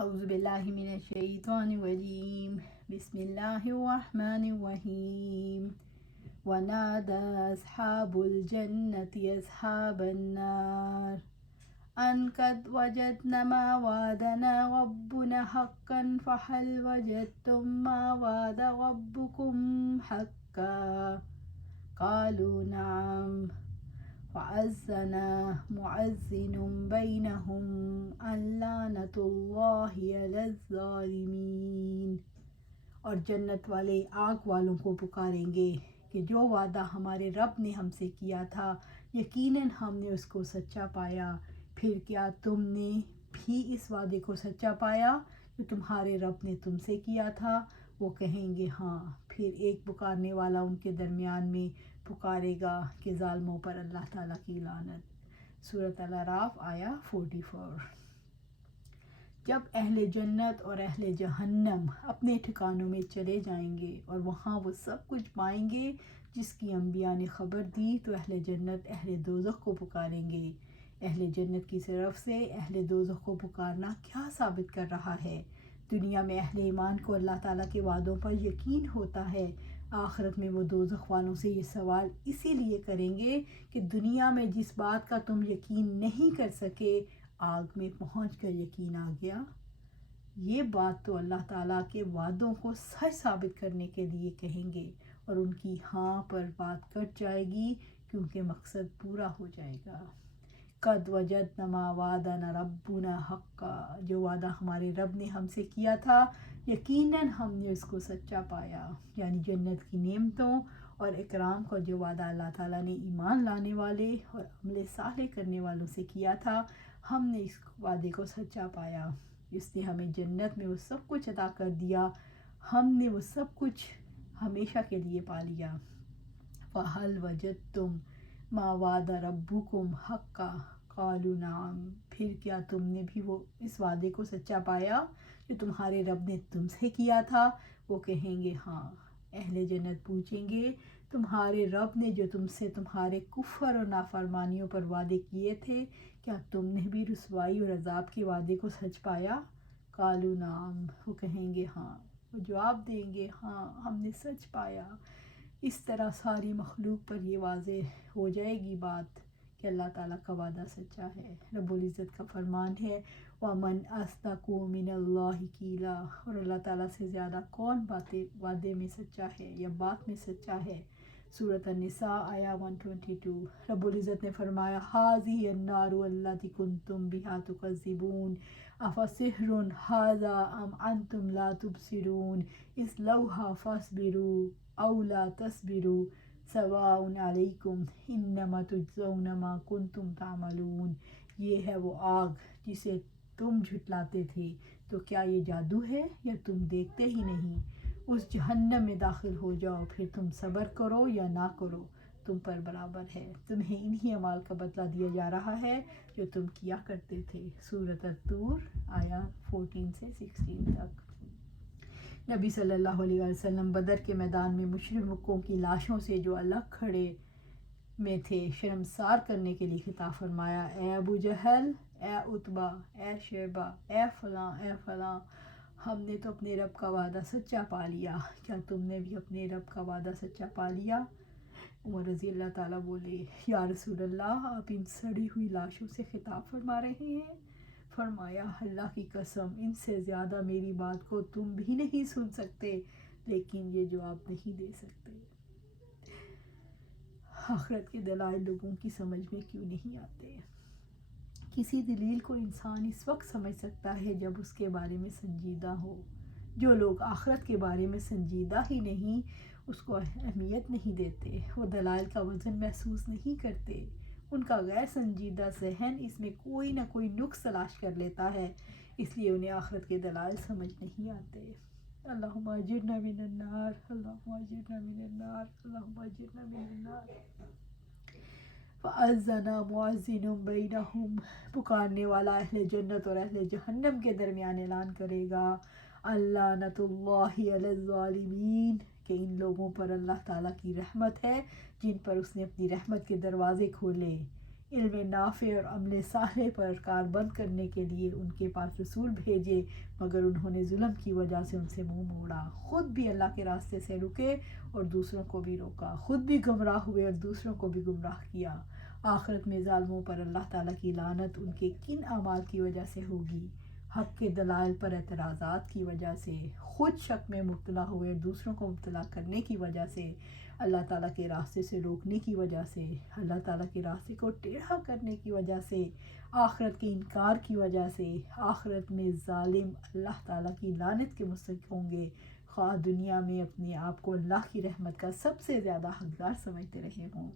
أعوذ بالله من الشيطان الرجيم بسم الله الرحمن الرحيم ونادى أصحاب الجنة أصحاب النار أن قد وجدنا ما وعدنا ربنا حقا فهل وجدتم ما وعد ربكم حقا قالوا نعم فأذن مؤذن بينهم أن لعنة الله على الظالمين۔ اور جنت والے آگ والوں کو پکاریں گے کہ جو وعدہ ہمارے رب نے ہم سے کیا تھا یقیناً ہم نے اس کو سچا پایا، پھر کیا تم نے بھی اس وعدے کو سچا پایا جو تمہارے رب نے تم سے کیا تھا؟ وہ کہیں گے ہاں۔ پھر ایک پکارنے والا ان کے درمیان میں پکارے گا کہ ظالموں پر اللہ تعالیٰ کی لعنت۔ سورۃ الاعراف آیا 44۔ جب اہل جنت اور اہل جہنم اپنے ٹھکانوں میں چلے جائیں گے اور وہاں وہ سب کچھ پائیں گے جس کی انبیاء نے خبر دی، تو اہل جنت اہل دوزخ کو پکاریں گے۔ اہل جنت کی طرف سے اہل دوزخ کو پکارنا کیا ثابت کر رہا ہے؟ دنیا میں اہل ایمان کو اللہ تعالیٰ کے وعدوں پر یقین ہوتا ہے۔ آخرت میں وہ دوزخ والوں سے یہ سوال اسی لیے کریں گے کہ دنیا میں جس بات کا تم یقین نہیں کر سکے، آگ میں پہنچ کر یقین آ گیا۔ یہ بات تو اللہ تعالیٰ کے وعدوں کو سچ ثابت کرنے کے لیے کہیں گے، اور ان کی ہاں پر بات کٹ جائے گی کیونکہ مقصد پورا ہو جائے گا۔ قد وجدنا ما وعدنا ربنا حقا، جو وعدہ ہمارے رب نے ہم سے کیا تھا یقیناً ہم نے اس کو سچا پایا، یعنی جنت کی نعمتوں اور اکرام کا جو وعدہ اللہ تعالیٰ نے ایمان لانے والے اور عمل صالح کرنے والوں سے کیا تھا، ہم نے اس وعدے کو سچا پایا۔ اس نے ہمیں جنت میں وہ سب کچھ عطا کر دیا، ہم نے وہ سب کچھ ہمیشہ کے لیے پا لیا۔ فَهَلْ وَجَدتُّم مَا وَعَدَ رَبُّكُمْ حَقًّا قَالُوا نَعَمْ، پھر کیا تم نے بھی وہ اس وعدے کو سچا پایا جو تمہارے رب نے تم سے کیا تھا؟ وہ کہیں گے ہاں۔ اہل جنت پوچھیں گے تمہارے رب نے جو تم سے تمہارے کفر اور نافرمانیوں پر وعدے کیے تھے، کیا تم نے بھی رسوائی اور عذاب کے وعدے کو سچ پایا؟ قالوا نعم، وہ کہیں گے ہاں۔ وہ جواب دیں گے ہاں، ہم نے سچ پایا۔ اس طرح ساری مخلوق پر یہ واضح ہو جائے گی بات کہ اللہ تعالیٰ کا وعدہ سچا ہے۔ رب العزت کا فرمان ہے وَمَنْ أَصْدَقُ مِنَ اللَّهِ قِيلًا، اور اللہ تعالیٰ سے زیادہ کون وعدے میں سچا ہے یا بات میں سچا ہے۔ سورۃ النساء آیا 122۔ رب العزت نے فرمایا هَٰذِهِ النَّارُ الَّتِي كُنتُم بِهَا تُكَذِّبُونَ أَفَسِحْرٌ هَٰذَا أَمْ أَنْتُمْ لَا تُبْصِرُونَ اصْلَوْهَا فَاصْبِرُوا أَوْ لَا تَصْبِرُوا سَوَاءٌ عَلَيْكُمْ إِنَّمَا تُجْزَوْنَ مَا كُنتُمْ تَعْمَلُونَ۔ یہ ہے وہ آگ جسے تم جھٹلاتے تھے، تو کیا یہ جادو ہے یا تم دیکھتے ہی نہیں؟ اس جہنم میں داخل ہو جاؤ، پھر تم صبر کرو یا نہ کرو، تم پر برابر ہے، تمہیں انہی اعمال کا بدلہ دیا جا رہا ہے جو تم کیا کرتے تھے۔ سورۃ الطور آیا 14 سے 16 تک۔ نبی صلی اللہ علیہ وسلم بدر کے میدان میں مشرکوں کی لاشوں سے جو الگ کھڑے میں تھے شرمسار کرنے کے لیے خطاب فرمایا، اے ابو جہل، اے عتبہ، اے شیبہ، اے فلاں، اے فلاں، ہم نے تو اپنے رب کا وعدہ سچا پا لیا، کیا تم نے بھی اپنے رب کا وعدہ سچا پا لیا؟ عمر رضی اللہ تعالیٰ بولے، یا رسول اللہ، آپ ان سڑی ہوئی لاشوں سے خطاب فرما رہے ہیں؟ فرمایا، اللہ کی قسم، ان سے زیادہ میری بات کو تم بھی نہیں سن سکتے، لیکن یہ جواب نہیں دے سکتے۔ آخرت کے دلائل لوگوں کی سمجھ میں کیوں نہیں آتے؟ کسی دلیل کو انسان اس وقت سمجھ سکتا ہے جب اس کے بارے میں سنجیدہ ہو۔ جو لوگ آخرت کے بارے میں سنجیدہ ہی نہیں، اس کو اہمیت نہیں دیتے، وہ دلائل کا وزن محسوس نہیں کرتے، ان کا غیر سنجیدہ ذہن اس میں کوئی نہ کوئی نقص تلاش کر لیتا ہے، اس لیے انہیں آخرت کے دلائل سمجھ نہیں آتے۔ اللہم اجرنا من النار، اللہم اجرنا من النار، اللہم اجرنا من النار۔ فَأَذَّنَ مُؤَذِّنٌ بَيْنَهُمْ، پکارنے والا اہل جنت اور اہل جہنم کے درمیان اعلان کرے گا، اللعنۃ اللہ علی الظالمین، کہ ان لوگوں پر اللہ تعالیٰ کی رحمت ہے جن پر اس نے اپنی رحمت کے دروازے کھولے۔ علم نافع اور عمل صالح پر کاربند کرنے کے لیے ان کے پاس رسول بھیجے، مگر انہوں نے ظلم کی وجہ سے ان سے منہ موڑا۔ خود بھی اللہ کے راستے سے رکے اور دوسروں کو بھی روکا، خود بھی گمراہ ہوئے اور دوسروں کو بھی گمراہ کیا۔ آخرت میں ظالموں پر اللہ تعالیٰ کی لعنت ان کے کن اعمال کی وجہ سے ہوگی؟ حق کے دلائل پر اعتراضات کی وجہ سے، خود شک میں مبتلا ہوئے اور دوسروں کو مبتلا کرنے کی وجہ سے، اللہ تعالیٰ کے راستے سے روکنے کی وجہ سے، اللہ تعالیٰ کے راستے کو ٹیڑھا کرنے کی وجہ سے، آخرت کے انکار کی وجہ سے۔ آخرت میں ظالم اللہ تعالیٰ کی لعنت کے مستحق ہوں گے، خواہ دنیا میں اپنے آپ کو اللہ کی رحمت کا سب سے زیادہ حقدار سمجھتے رہے ہوں۔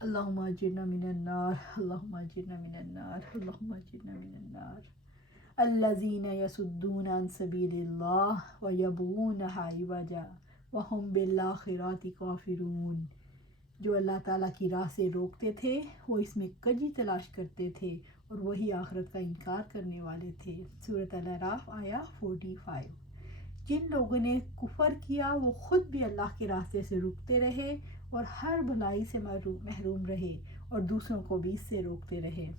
اللہم اجرنا من النار، اللہم اجرنا من النار، اللہم اجرنا من النار۔ الذین یصدون عن سبیل اللہ ویبغونہا عوجا وہم بالآخرۃ کافرون۔ جو اللہ تعالیٰ کی راہ سے روکتے تھے وہ اس میں کجی تلاش کرتے تھے اور وہی آخرت کا انکار کرنے والے تھے۔ سورۃ الاعراف آیا 45۔ جن لوگوں نے کفر کیا وہ خود بھی اللہ کے راستے سے رکتے رہے اور ہر بھلائی سے محروم رہے اور دوسروں کو بھی اس سے روکتے رہے۔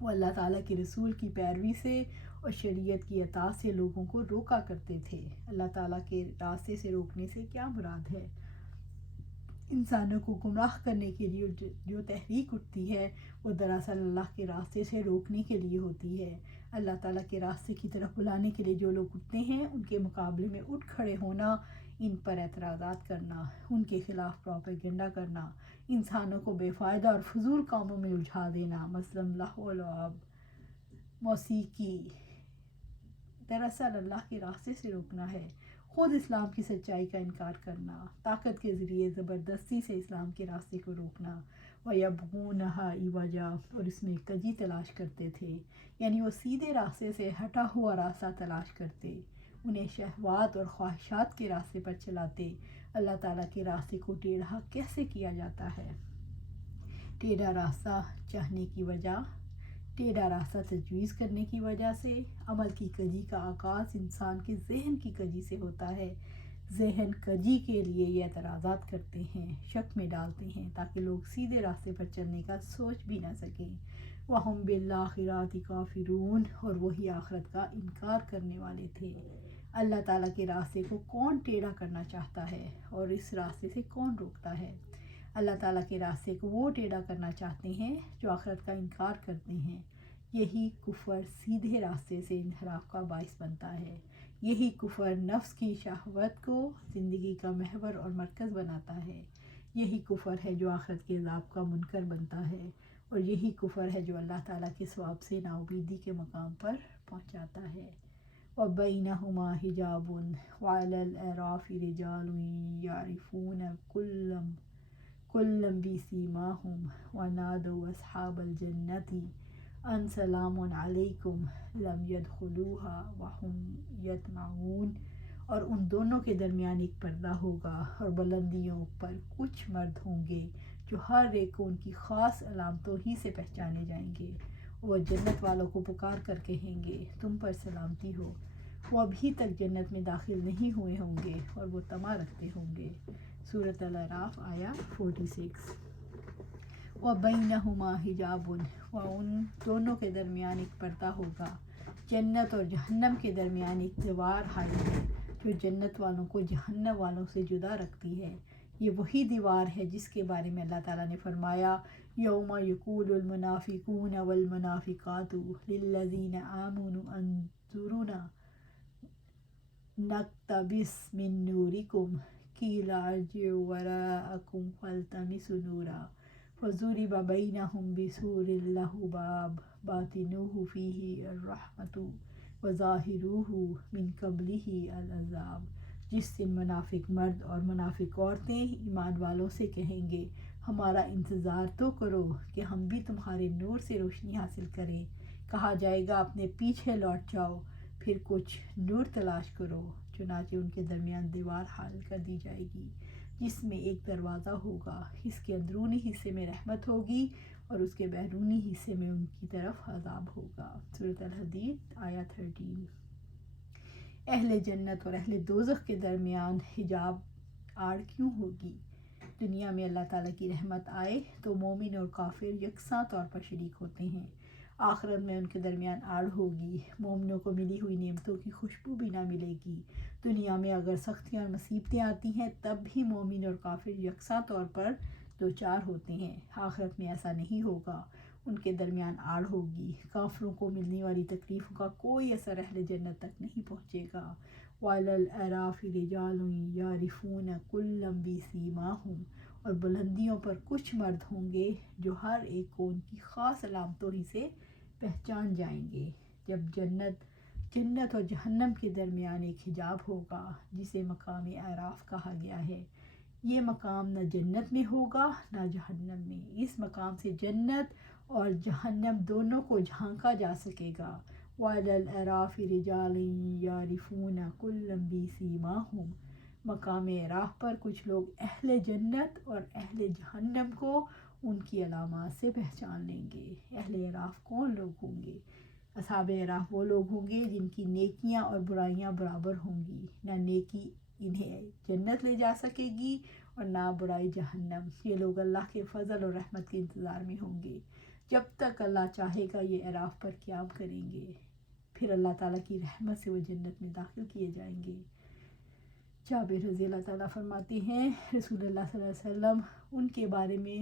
وہ اللہ تعالیٰ کے رسول کی پیروی سے اور شریعت کی اطاعت سے لوگوں کو روکا کرتے تھے۔ اللہ تعالیٰ کے راستے سے روکنے سے کیا مراد ہے؟ انسانوں کو گمراہ کرنے کے لیے جو تحریک اٹھتی ہے وہ دراصل اللہ کے راستے سے روکنے کے لیے ہوتی ہے۔ اللہ تعالیٰ کے راستے کی طرف بلانے کے لیے جو لوگ اٹھتے ہیں ان کے مقابلے میں اٹھ کھڑے ہونا، ان پر اعتراضات کرنا، ان کے خلاف پروپیگنڈا کرنا، انسانوں کو بے فائدہ اور فضول کاموں میں الجھا دینا، مثلاً لہو و لعب، موسیقی، دراصل اللہ کے راستے سے روکنا ہے۔ خود اسلام کی سچائی کا انکار کرنا، طاقت کے ذریعے زبردستی سے اسلام کے راستے کو روکنا۔ وَيَبْغُونَهَا عِوَجًا، اور اس میں کجی تلاش کرتے تھے، یعنی وہ سیدھے راستے سے ہٹا ہوا راستہ تلاش کرتے، انہیں شہوات اور خواہشات کے راستے پر چلاتے۔ اللہ تعالیٰ کے راستے کو ٹیڑھا کیسے کیا جاتا ہے؟ ٹیڑھا راستہ چاہنے کی وجہ، ٹیڑھا راستہ تجویز کرنے کی وجہ سے۔ عمل کی کجی کا آغاز انسان کے ذہن کی کجی سے ہوتا ہے۔ ذہن کجی کے لیے یہ اعتراضات کرتے ہیں، شک میں ڈالتے ہیں تاکہ لوگ سیدھے راستے پر چلنے کا سوچ بھی نہ سکیں۔ وَهُمْ بِالْآخِرَةِ كَافِرُونَ، اور وہی آخرت کا انکار کرنے والے تھے۔ اللہ تعالیٰ کے راستے کو کون ٹیڑھا کرنا چاہتا ہے اور اس راستے سے کون روکتا ہے؟ اللہ تعالیٰ کے راستے کو وہ ٹیڑھا کرنا چاہتے ہیں جو آخرت کا انکار کرتے ہیں۔ یہی کفر سیدھے راستے سے انحراف کا باعث بنتا ہے۔ یہی کفر نفس کی شہوت کو زندگی کا محور اور مرکز بناتا ہے۔ یہی کفر ہے جو آخرت کے عذاب کا منکر بنتا ہے، اور یہی کفر ہے جو اللہ تعالیٰ کے ثواب سے ناامیدی کے مقام پر پہنچاتا ہے۔ وَبَيْنَهُمَا حِجَابٌ وَعَلَى الْأَعْرَافِ رِجَالٌ يَعْرِفُونَ كُلًّا بِسِيمَاهُمْ وَنَادَوْا أَصْحَابَ الْجَنَّةِ أَنْ سَلَامٌ عَلَيْكُمْ لَمْ يَدْخُلُوهَا وَهُمْ يَطْمَعُونَ، اور ان دونوں کے درمیان ایک پردہ ہوگا اور بلندیوں پر کچھ مرد ہوں گے جو ہر ایک کو ان کی خاص علامتوں ہی سے پہچانے جائیں گے۔ وہ جنت والوں کو پکار کر کہیں گے تم پر سلامتی ہو، وہ ابھی تک جنت میں داخل نہیں ہوئے ہوں گے اور وہ طمع رکھتے ہوں گے۔ سورۃ الاعراف آیا 46۔ وَبَيْنَهُمَا حِجَابٌ، ان دونوں کے درمیان ایک پردہ ہوگا۔ جنت اور جہنم کے درمیان ایک دیوار حائل ہے جو جنت والوں کو جہنم والوں سے جدا رکھتی ہے۔ یہ وہی دیوار ہے جس کے بارے میں اللہ تعالیٰ نے فرمایا یوم یقول المنافقون والمنافقات للذین آمنوا انظرونا نقتبس من نورکم قیل ارجعوا وراءکم فالتمسوا نورا فضرب بینہم بسور لہ باب باطنہ فیہ الرحمۃ وظاہرہ من قبلہ العذاب۔ جس دن منافق مرد اور منافق عورتیں ایمان والوں سے کہیں گے ہمارا انتظار تو کرو کہ ہم بھی تمہارے نور سے روشنی حاصل کریں۔ کہا جائے گا اپنے پیچھے لوٹ جاؤ، پھر کچھ نور تلاش کرو، چنانچہ ان کے درمیان دیوار حائل کر دی جائے گی جس میں ایک دروازہ ہوگا، اس کے اندرونی حصے میں رحمت ہوگی اور اس کے بیرونی حصے میں ان کی طرف عذاب ہوگا۔ سورۃ الحدید آیا 13۔ اہل جنت اور اہل دوزخ کے درمیان حجاب آڑ کیوں ہوگی؟ دنیا میں اللہ تعالیٰ کی رحمت آئے تو مومن اور کافر یکساں طور پر شریک ہوتے ہیں، آخرت میں ان کے درمیان آڑ ہوگی، مومنوں کو ملی ہوئی نعمتوں کی خوشبو بھی نہ ملے گی۔ دنیا میں اگر سختیاں اور مصیبتیں آتی ہیں تب بھی مومن اور کافر یکساں طور پر دوچار ہوتے ہیں، آخرت میں ایسا نہیں ہوگا، ان کے درمیان آڑ ہوگی، کافروں کو ملنے والی تکلیفوں کا کوئی اثر اہل جنت تک نہیں پہنچے گا۔ وَعَلَى الْأَعْرَافِ رِجَالٌ يَعْرِفُونَ كُلًّا بِسِیمَاهُمْ، اور بلندیوں پر کچھ مرد ہوں گے جو ہر ایک کو ان کی خاص علامتوں ہی سے پہچان جائیں گے۔ جب جنت اور جہنم کے درمیان ایک حجاب ہوگا جسے مقام اعراف کہا گیا ہے، یہ مقام نہ جنت میں ہوگا نہ جہنم میں، اس مقام سے جنت اور جہنم دونوں کو جھانکا جا سکے گا۔ وَعَلَى الْأَعْرَافِ رِجَالٌ يَعْرِفُونَ كُلًّا بِسِیمَاهُمْ، مقام اعراف پر کچھ لوگ اہل جنت اور اہل جہنم کو ان کی علامات سے پہچان لیں گے۔ اہل اعراف کون لوگ ہوں گے؟ اصحاب اعراف وہ لوگ ہوں گے جن کی نیکیاں اور برائیاں برابر ہوں گی، نہ نیکی انہیں جنت لے جا سکے گی اور نہ برائی جہنم۔ یہ لوگ اللہ کے فضل اور رحمت کے انتظار میں ہوں گے، جب تک اللہ چاہے گا یہ اعراف پر قیام کریں گے، پھر اللہ تعالیٰ کی رحمت سے وہ جنت میں داخل کیے جائیں گے۔ جابر رضی اللہ تعالیٰ فرماتے ہیں رسول اللہ صلی اللہ علیہ وسلم ان کے بارے میں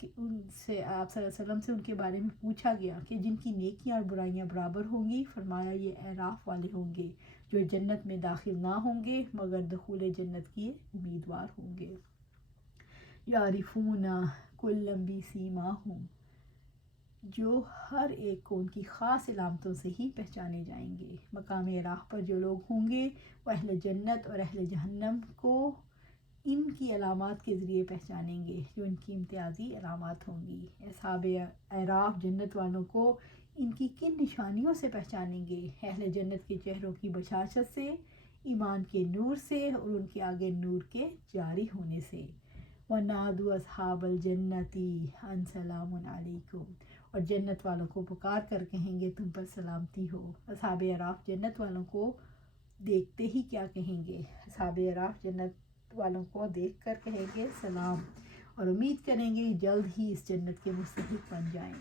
آپ صلی اللہ علیہ وسلم سے ان کے بارے میں پوچھا گیا کہ جن کی نیکیاں اور برائیاں برابر ہوں گی، فرمایا یہ اعراف والے ہوں گے جو جنت میں داخل نہ ہوں گے مگر دخول جنت کے امیدوار ہوں گے۔ یعرفون کلا بسیماہم، جو ہر ایک کو ان کی خاص علامتوں سے ہی پہچانے جائیں گے۔ مقام اعراف پر جو لوگ ہوں گے وہ اہل جنت اور اہل جہنم کو ان کی علامات کے ذریعے پہچانیں گے جو ان کی امتیازی علامات ہوں گی۔ اصحاب اعراف جنت والوں کو ان کی کن نشانیوں سے پہچانیں گے؟ اہل جنت کے چہروں کی بشاشت سے، ایمان کے نور سے اور ان کے آگے نور کے جاری ہونے سے۔ وَنَادُوا أَصْحَابَ الْجَنَّةِ أَنْ سَلَامٌ عَلَيْكُمْ، اور جنت والوں کو پکار کر کہیں گے تم پر سلامتی ہو۔ اصحاب اعراف جنت والوں کو دیکھتے ہی کیا کہیں گے؟ اصحاب اعراف جنت والوں کو دیکھ کر کہیں گے سلام، اور امید کریں گے جلد ہی اس جنت کے مستحق بن جائیں۔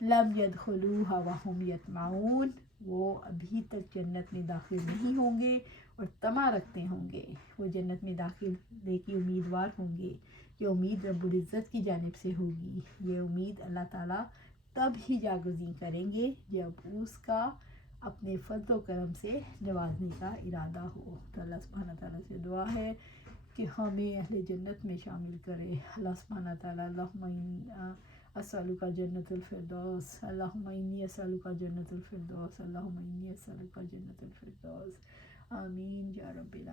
لم يدخلوها وهم يطمعون، وہ ابھی تک جنت میں داخل نہیں ہوں گے اور طمع رکھتے ہوں گے، وہ جنت میں داخل ہونے کی امیدوار ہوں گے۔ یہ امید رب العزت کی جانب سے ہوگی، یہ امید اللہ تعالیٰ تب ہی جاگزین کریں گے جب اس کا اپنے فضل و کرم سے نوازنے کا ارادہ ہو۔ تو اللہ سبحانہ تعالیٰ سے دعا ہے کہ ہمیں اہل جنت میں شامل کرے۔ اللہ سبحانہ تعالیٰ اللہم اسألک جنت الفردوس، اللہم انی اسألک جنت الفردوس، اللہم انی اسألک جنت الفردوس، آمین یا رب العالمین۔